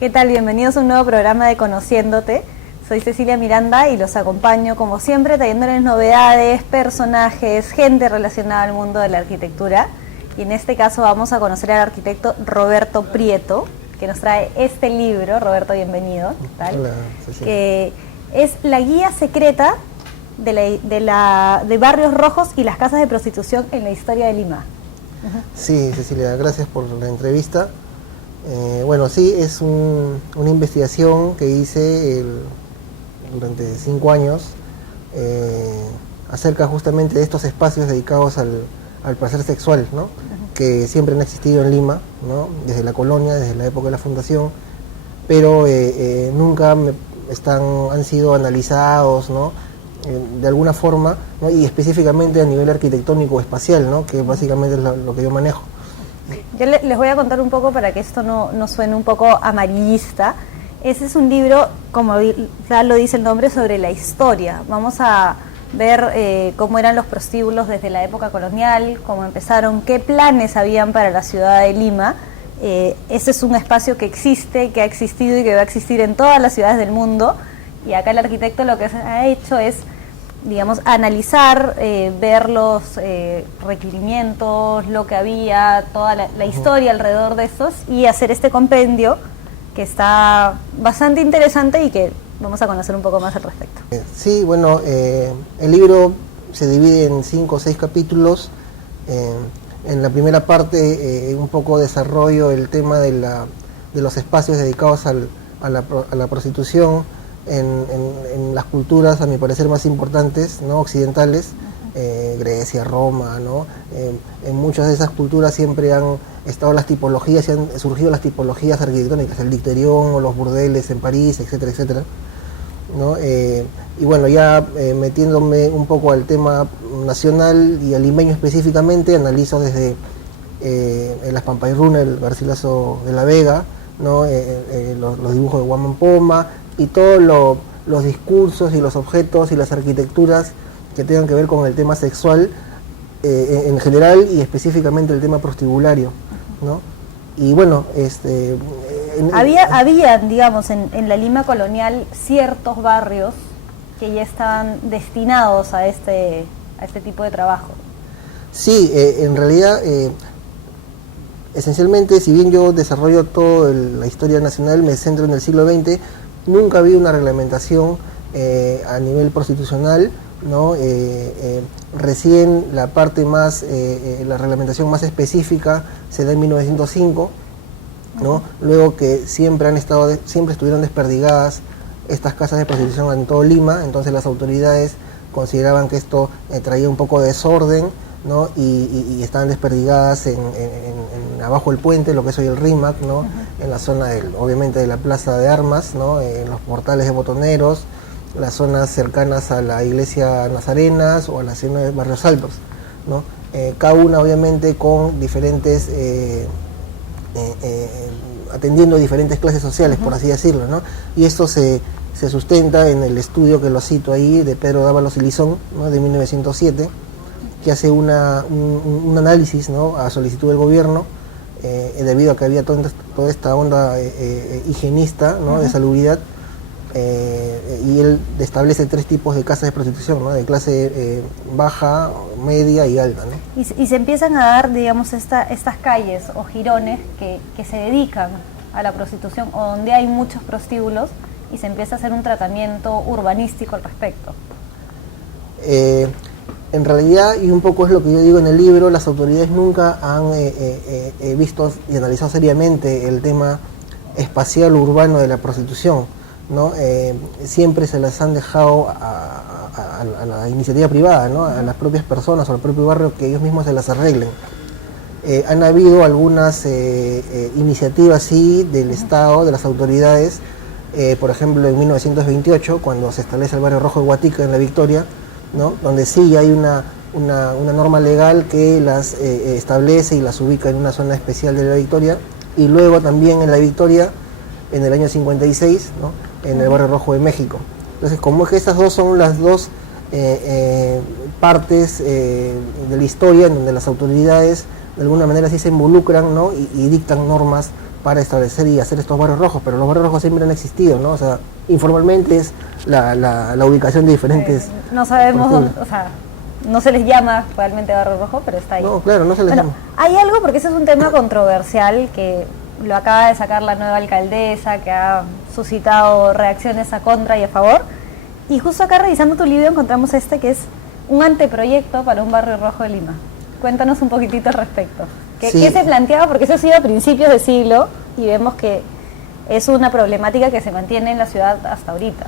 ¿Qué tal? Bienvenidos a un nuevo programa de Conociéndote. Soy Cecilia Miranda y los acompaño, como siempre, trayéndoles novedades, personajes, gente relacionada al mundo de la arquitectura. Y en este caso vamos a conocer al arquitecto Roberto Prieto, que nos trae este libro. Roberto, bienvenido. ¿Tal? Hola, Cecilia. Que es la guía secreta de barrios rojos y las casas de prostitución en la historia de Lima. Sí, Cecilia, gracias por la entrevista. Bueno, sí, es una investigación que hice durante 5 años acerca justamente de estos espacios dedicados al placer sexual, ¿no? Que siempre han existido en Lima, ¿no? Desde la colonia, desde la época de la fundación, pero nunca han sido analizados, ¿no? De alguna forma, ¿no? Y específicamente a nivel arquitectónico o espacial, ¿no? Que básicamente es lo que yo manejo. Yo les voy a contar un poco para que esto no suene un poco amarillista. Ese es un libro, como ya lo dice el nombre, sobre la historia. Vamos a ver cómo eran los prostíbulos desde la época colonial, cómo empezaron, qué planes habían para la ciudad de Lima. Este es un espacio que existe, que ha existido y que va a existir en todas las ciudades del mundo. Y acá el arquitecto lo que ha hecho es, digamos, analizar, ver los requerimientos, lo que había, toda la historia alrededor de estos y hacer este compendio que está bastante interesante y que vamos a conocer un poco más al respecto. Sí, bueno, el libro se divide en 5 o 6 capítulos. En la primera parte un poco desarrollo el tema de los espacios dedicados a la prostitución en las culturas, a mi parecer, más importantes, ¿no? Occidentales, Grecia, Roma, ¿no? En muchas de esas culturas siempre han estado las tipologías y han surgido las tipologías arquitectónicas, el dicterión o los burdeles en París, etcétera, etcétera, ¿no? Y bueno, ya metiéndome un poco al tema nacional y al limeño específicamente, analizo desde las Pampairruna, el Garcilaso de la Vega, ¿no? Los dibujos de Guamán Poma y todos los discursos y los objetos y las arquitecturas que tengan que ver con el tema sexual en general y específicamente el tema prostibulario, ¿no? Y bueno, habían, digamos, en la Lima colonial ciertos barrios que ya estaban destinados a este tipo de trabajo. Sí, en realidad, esencialmente, si bien yo desarrollo toda la historia nacional, me centro en el siglo XX, nunca había una reglamentación a nivel prostitucional, ¿no? Recién la parte más, la reglamentación más específica se da en 1905, ¿no? Luego que siempre estuvieron desperdigadas estas casas de prostitución en todo Lima, entonces las autoridades consideraban que esto traía un poco de desorden, ¿no? Y estaban desperdigadas abajo del puente, lo que es hoy el RIMAC, ¿no? En la zona obviamente de la Plaza de Armas, ¿no? En los portales de Botoneros, las zonas cercanas a la iglesia Nazarenas o a la zona de Barrios Altos, ¿no? Cada una obviamente con diferentes, atendiendo diferentes clases sociales, por así decirlo, ¿no? Y esto se sustenta en el estudio que lo cito ahí, de Pedro Dávalos y Lizón, ¿no? De 1907, que hace un análisis, ¿no? A solicitud del gobierno, debido a que había toda esta onda higienista, ¿no? De salubridad, y él establece 3 tipos de casas de prostitución, ¿no? De clase baja, media y alta, ¿no? Y se empiezan a dar, digamos, estas calles o jirones que se dedican a la prostitución o donde hay muchos prostíbulos y se empieza a hacer un tratamiento urbanístico al respecto. En realidad, y un poco es lo que yo digo en el libro, las autoridades nunca han visto y analizado seriamente el tema espacial urbano de la prostitución, ¿no? Siempre se las han dejado a la iniciativa privada, ¿no? A las propias personas o al propio barrio que ellos mismos se las arreglen. Han habido algunas iniciativas, sí, del Estado, de las autoridades, por ejemplo en 1928, cuando se establece el barrio rojo de Guatica en La Victoria, ¿no? Donde sí hay una norma legal que las establece y las ubica en una zona especial de La Victoria, y luego también en La Victoria en el año 56, ¿no? En el barrio rojo de México. Entonces, como es que estas dos son las dos partes de la historia en donde las autoridades de alguna manera sí se involucran, ¿no? y dictan normas para establecer y hacer estos barrios rojos, pero los barrios rojos siempre han existido, ¿no? O sea, informalmente es la ubicación de diferentes... no sabemos dónde, o sea, no se les llama realmente barrio rojo, pero está ahí. No, claro, no se les llama. Hay algo, porque ese es un tema controversial que lo acaba de sacar la nueva alcaldesa, que ha suscitado reacciones a contra y a favor, y justo acá revisando tu libro encontramos que es un anteproyecto para un barrio rojo de Lima. Cuéntanos un poquitito al respecto. ¿Qué se planteaba? Porque eso ha sido a principios de siglo y vemos que es una problemática que se mantiene en la ciudad hasta ahorita.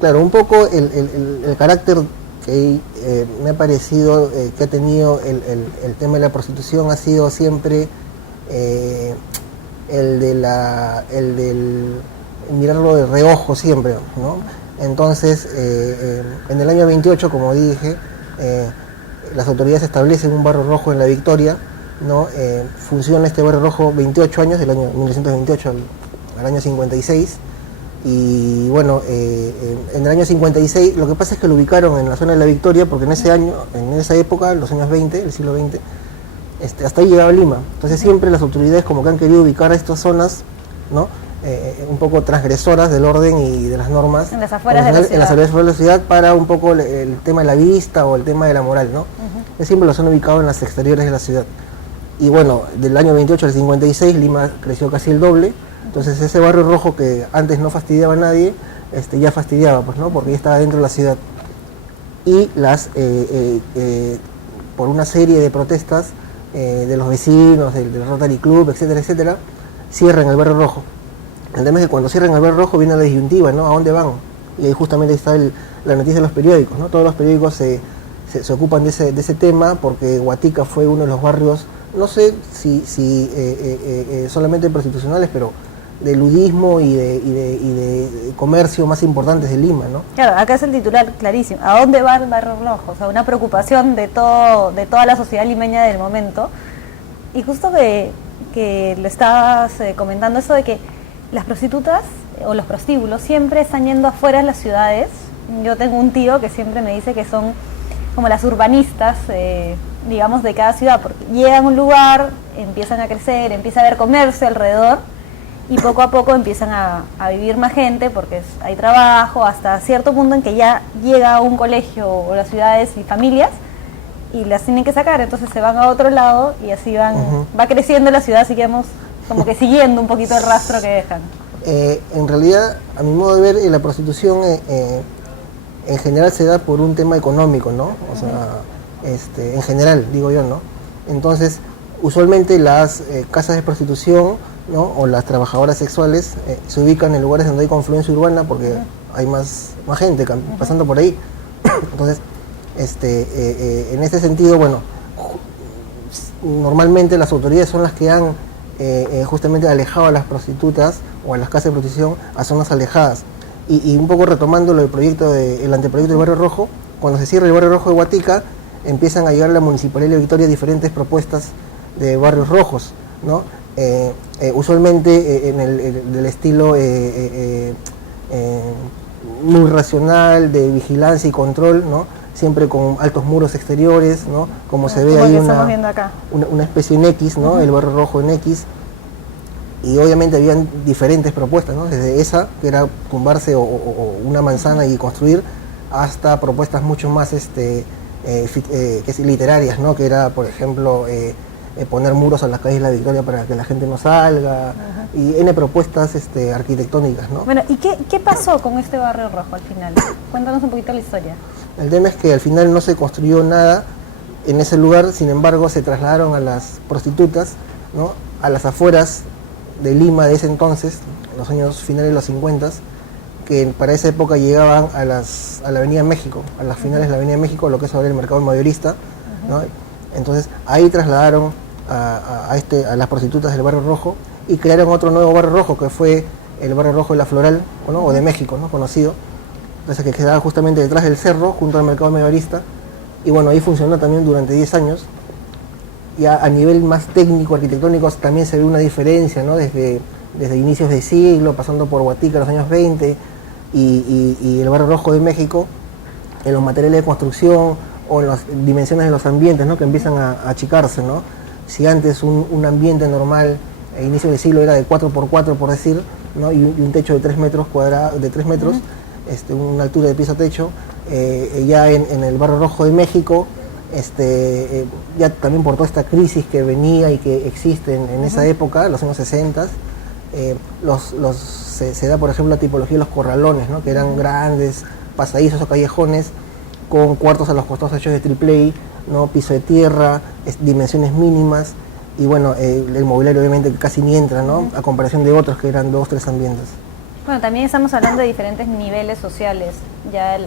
Claro, un poco el carácter que me ha parecido que ha tenido el tema de la prostitución ha sido siempre el del mirarlo de reojo siempre, ¿no? Entonces, en el año 28, como dije, las autoridades establecen un barrio rojo en La Victoria, ¿no? Funciona este barrio rojo 28 años, del año 1928 al año 56, y bueno, en el año 56 lo que pasa es que lo ubicaron en la zona de La Victoria porque en ese año, en esa época, los años 20, el siglo XX, hasta ahí llegaba Lima. Entonces siempre las autoridades como que han querido ubicar a estas zonas, ¿no? Un poco transgresoras del orden y de las normas en las afueras de la ciudad. En las afueras de la ciudad, para un poco el tema de la vista o el tema de la moral, ¿no? Siempre los han ubicado en las exteriores de la ciudad. Y bueno, del año 28 al 56 Lima creció casi el doble. Entonces ese barrio rojo que antes no fastidiaba a nadie, ya fastidiaba, pues, ¿no? Porque ya estaba dentro de la ciudad. Y por una serie de protestas de los vecinos, del Rotary Club, etcétera, etcétera, cierran el barrio rojo. El tema es que cuando cierran el barrio rojo viene la disyuntiva, ¿no? ¿A dónde van? Y ahí justamente está la noticia de los periódicos, ¿no? Todos los periódicos se ocupan de ese tema porque Guatica fue uno de los barrios, no sé si solamente prostitucionales, pero de ludismo y de comercio más importantes de Lima, ¿no? Claro, acá es el titular clarísimo. ¿A dónde va el barrio rojo? O sea, una preocupación de toda la sociedad limeña del momento. Y justo que lo estabas comentando, eso de que las prostitutas o los prostíbulos siempre están yendo afuera de las ciudades. Yo tengo un tío que siempre me dice que son como las urbanistas, digamos, de cada ciudad, porque llegan a un lugar, empiezan a crecer, empieza a haber comercio alrededor, y poco a poco empiezan a vivir más gente porque hay trabajo, hasta cierto punto en que ya llega a un colegio o las ciudades y familias y las tienen que sacar, entonces se van a otro lado y así va creciendo la ciudad, así que vamos como que siguiendo un poquito el rastro que dejan. En realidad, a mi modo de ver, la prostitución en general se da por un tema económico, ¿no? O sea, en general, digo yo, ¿no? Entonces, usualmente las casas de prostitución, ¿no? O las trabajadoras sexuales se ubican en lugares donde hay confluencia urbana porque hay más gente pasando por ahí. Entonces, en este sentido, bueno, normalmente las autoridades son las que han justamente alejado a las prostitutas o a las casas de prostitución a zonas alejadas. Y un poco retomando el anteproyecto del Barrio Rojo, cuando se cierra el Barrio Rojo de Guatica, empiezan a llegar a la Municipalidad de Victoria diferentes propuestas de barrios rojos, ¿no? Usualmente del estilo muy racional, de vigilancia y control, ¿no? Siempre con altos muros exteriores, ¿no? Como se ve ahí una especie en X, ¿no? El barrio rojo en X. Y obviamente habían diferentes propuestas, ¿no? Desde esa, que era tumbarse o una manzana y construir, hasta propuestas mucho más literarias, ¿no? Que era, por ejemplo, poner muros a las calles de La Victoria para que la gente no salga, y N propuestas arquitectónicas, ¿no? Bueno, ¿y qué pasó con este barrio rojo al final? Cuéntanos un poquito la historia. El tema es que al final no se construyó nada en ese lugar, sin embargo se trasladaron a las prostitutas, ¿no? A las afueras de Lima de ese entonces, en los años finales de los 50, que para esa época llegaban a la Avenida México, a las finales de la Avenida México, lo que es ahora el mercado mayorista, ¿no? Entonces ahí trasladaron a las prostitutas del Barrio Rojo y crearon otro nuevo Barrio Rojo, que fue el Barrio Rojo de la Floral, ¿no? O de México, ¿no? Conocido. Entonces, que quedaba justamente detrás del cerro, junto al mercado mayorista, y bueno, ahí funcionó también durante 10 años. Ya a nivel más técnico, arquitectónico, también se ve una diferencia, ¿no? Desde inicios de siglo, pasando por Guatica, los años 20, y el Barrio Rojo de México, en los materiales de construcción o en las dimensiones de los ambientes, ¿no? Que empiezan a achicarse, ¿no? Si antes un ambiente normal a inicio del siglo era de 4x4 por decir, ¿no? y un techo de 3 metros cuadrados, de 3 metros, una altura de piso a techo. Ya en el Barrio Rojo de México, ya también por toda esta crisis que venía y que existe en esa época, los años 60, se da, por ejemplo, la tipología de los corralones, ¿no? Que eran grandes pasadizos o callejones con cuartos a los costados hechos de triple A, ¿no? Piso de tierra, dimensiones mínimas, y bueno, el mobiliario obviamente casi ni entra, ¿no? A comparación de otros que eran 2, 3 ambientes. Bueno, también estamos hablando de diferentes niveles sociales, ya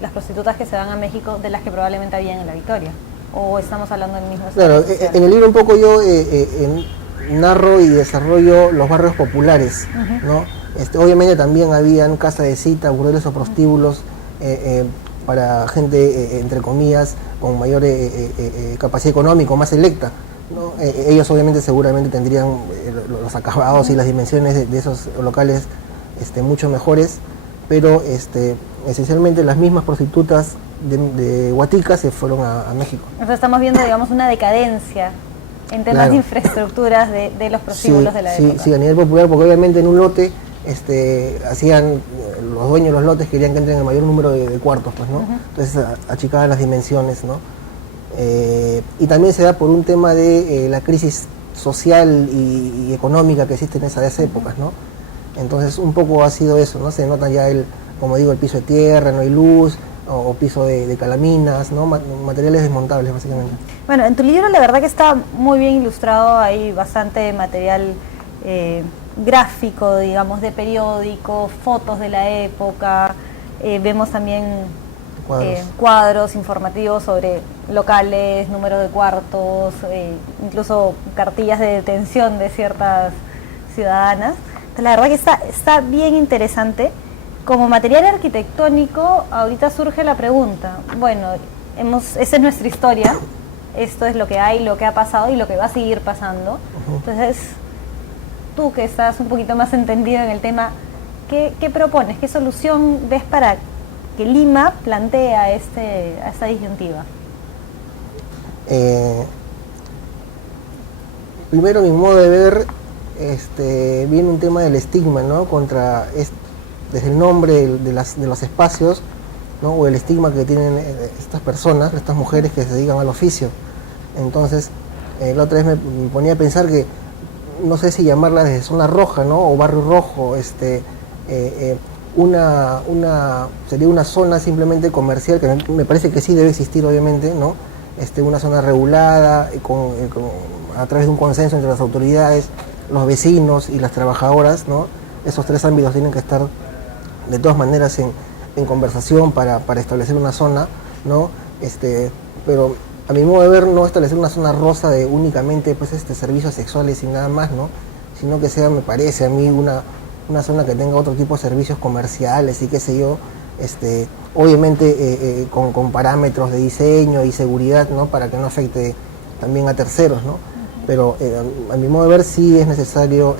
las prostitutas que se van a México de las que probablemente habían en La Victoria, o estamos hablando del mismo. Claro, en el libro un poco yo narro y desarrollo los barrios populares, ¿no? Obviamente también habían casas de cita, burdeles o prostíbulos para gente, entre comillas, con mayor capacidad económica, más selecta, ¿no? Ellos obviamente seguramente tendrían los acabados y las dimensiones de esos locales mucho mejores, pero esencialmente las mismas prostitutas de Huatica se fueron a México. Entonces estamos viendo, digamos, una decadencia en temas de infraestructuras de los prostíbulos de la época. Sí, a nivel popular, porque obviamente en un lote hacían, los dueños de los lotes querían que entren el mayor número de cuartos, pues, ¿no? Entonces achicaban las dimensiones, ¿no? Y también se da por un tema de la crisis social y económica que existe en esas épocas, ¿no? Entonces un poco ha sido eso, ¿no? Se nota ya como digo, el piso de tierra, no hay luz, o piso de calaminas, ¿no? Materiales desmontables básicamente. Bueno, en tu libro la verdad que está muy bien ilustrado, hay bastante material gráfico, digamos, de periódico, fotos de la época, vemos también cuadros informativos sobre locales, número de cuartos, incluso cartillas de detención de ciertas ciudadanas. Entonces, la verdad que está bien interesante. Como material arquitectónico, ahorita surge la pregunta, bueno, esa es nuestra historia, esto es lo que hay, lo que ha pasado y lo que va a seguir pasando. Entonces, tú que estás un poquito más entendido en el tema, ¿qué propones? ¿Qué solución ves para que Lima plantee a esta disyuntiva? Primero, mi modo de ver, viene un tema del estigma, ¿no? Contra desde el nombre de los espacios, ¿no? O el estigma que tienen estas personas, estas mujeres que se dedican al oficio. Entonces, la otra vez me ponía a pensar que no sé si llamarla desde zona roja, ¿no? O barrio rojo, sería una zona simplemente comercial, que me parece que sí debe existir obviamente, ¿no? Una zona regulada, a través de un consenso entre las autoridades, los vecinos y las trabajadoras, ¿no? Esos tres ámbitos tienen que estar de todas maneras en conversación para establecer una zona, ¿no? Pero a mi modo de ver, no establecer una zona rosa de únicamente pues, servicios sexuales y nada más, ¿no? Sino que sea, me parece a mí, una zona que tenga otro tipo de servicios comerciales y qué sé yo, obviamente con parámetros de diseño y seguridad, ¿no? Para que no afecte también a terceros, ¿no? Pero a mi modo de ver sí es necesario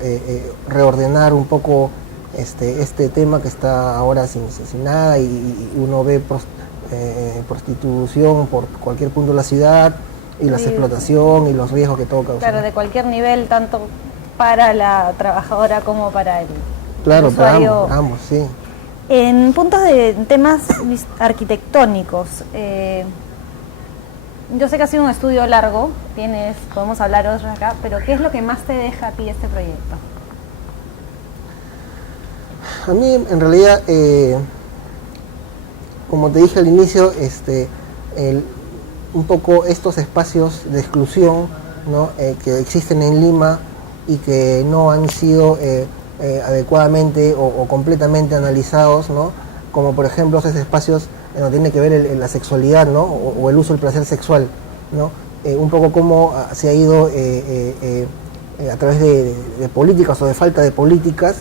reordenar un poco este tema que está ahora sin nada y uno ve prostitución por cualquier punto de la ciudad y la explotación y los riesgos que todo causa. Claro, de cualquier nivel, tanto para la trabajadora como para el claro, usuario. Para ambos, sí. En puntos de temas arquitectónicos, yo sé que ha sido un estudio largo, podemos hablar otros acá, pero ¿qué es lo que más te deja a ti este proyecto? A mí, en realidad, como te dije al inicio, un poco estos espacios de exclusión, ¿no? Que existen en Lima y que no han sido adecuadamente o completamente analizados, ¿no? Como por ejemplo esos espacios en donde tiene que ver la sexualidad, ¿no? O el uso del placer sexual, ¿no? Un poco cómo se ha ido a través de políticas o de falta de políticas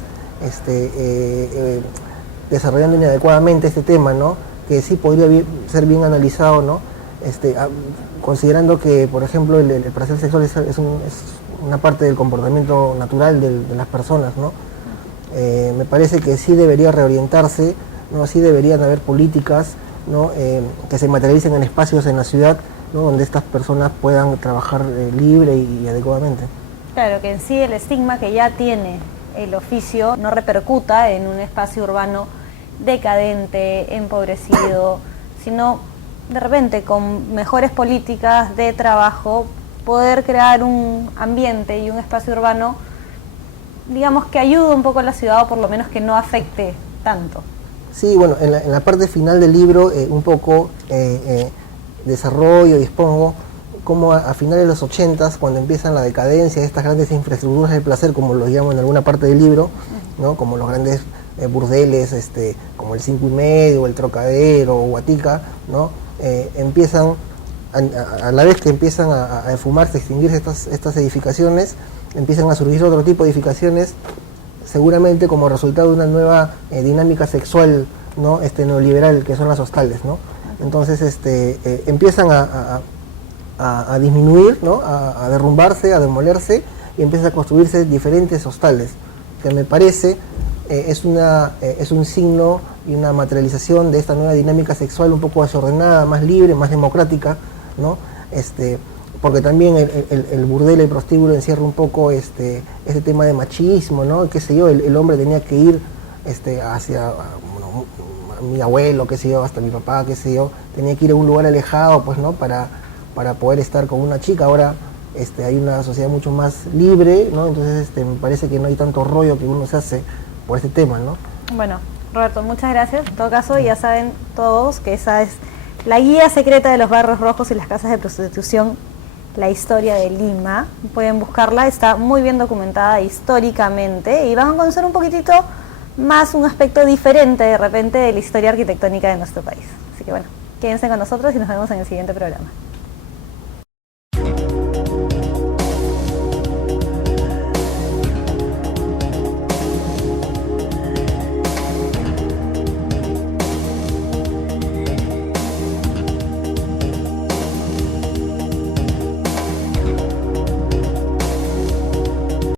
desarrollando inadecuadamente este tema, ¿no? Que sí podría ser bien analizado, ¿no? Considerando que, por ejemplo, el placer sexual es una parte del comportamiento natural de las personas, ¿no? Me parece que sí debería reorientarse, ¿no? Sí deberían haber políticas, ¿no? Que se materialicen en espacios en la ciudad, ¿no? Donde estas personas puedan trabajar libre y adecuadamente. Claro, que en sí el estigma que ya tiene el oficio no repercuta en un espacio urbano decadente, empobrecido, sino de repente con mejores políticas de trabajo poder crear un ambiente y un espacio urbano, digamos, que ayude un poco a la ciudad o por lo menos que no afecte tanto. Sí, bueno, en la parte final del libro un poco desarrollo y expongo cómo a finales de los 80s, cuando empiezan la decadencia de estas grandes infraestructuras del placer, como lo llamo en alguna parte del libro, ¿no? Como los grandes burdeles, como el 5 y Medio, el Trocadero, Guatica, ¿no? Empiezan, a la vez que empiezan a esfumarse, a extinguirse estas edificaciones, empiezan a surgir otro tipo de edificaciones, seguramente como resultado de una nueva dinámica sexual, ¿no? Neoliberal, que son las hostales, ¿no? Entonces empiezan a disminuir, ¿no? A derrumbarse, a demolerse, y empiezan a construirse diferentes hostales, que me parece es un signo y una materialización de esta nueva dinámica sexual un poco desordenada, más libre, más democrática, ¿no? Porque también el burdel, el prostíbulo encierra un poco este tema de machismo, ¿no? Qué sé yo, el hombre tenía que ir hacia bueno, a mi abuelo, qué sé yo, hasta mi papá, qué sé yo, tenía que ir a un lugar alejado, pues, ¿no? Para poder estar con una chica. Ahora hay una sociedad mucho más libre, ¿no? Entonces me parece que no hay tanto rollo que uno se hace por este tema, ¿no? Bueno, Roberto, muchas gracias. En todo caso, ya saben todos que esa es la guía secreta de los barrios rojos y las casas de prostitución, la historia de Lima. Pueden buscarla, está muy bien documentada históricamente y van a conocer un poquitito más un aspecto diferente de repente de la historia arquitectónica de nuestro país. Así que bueno, quédense con nosotros y nos vemos en el siguiente programa.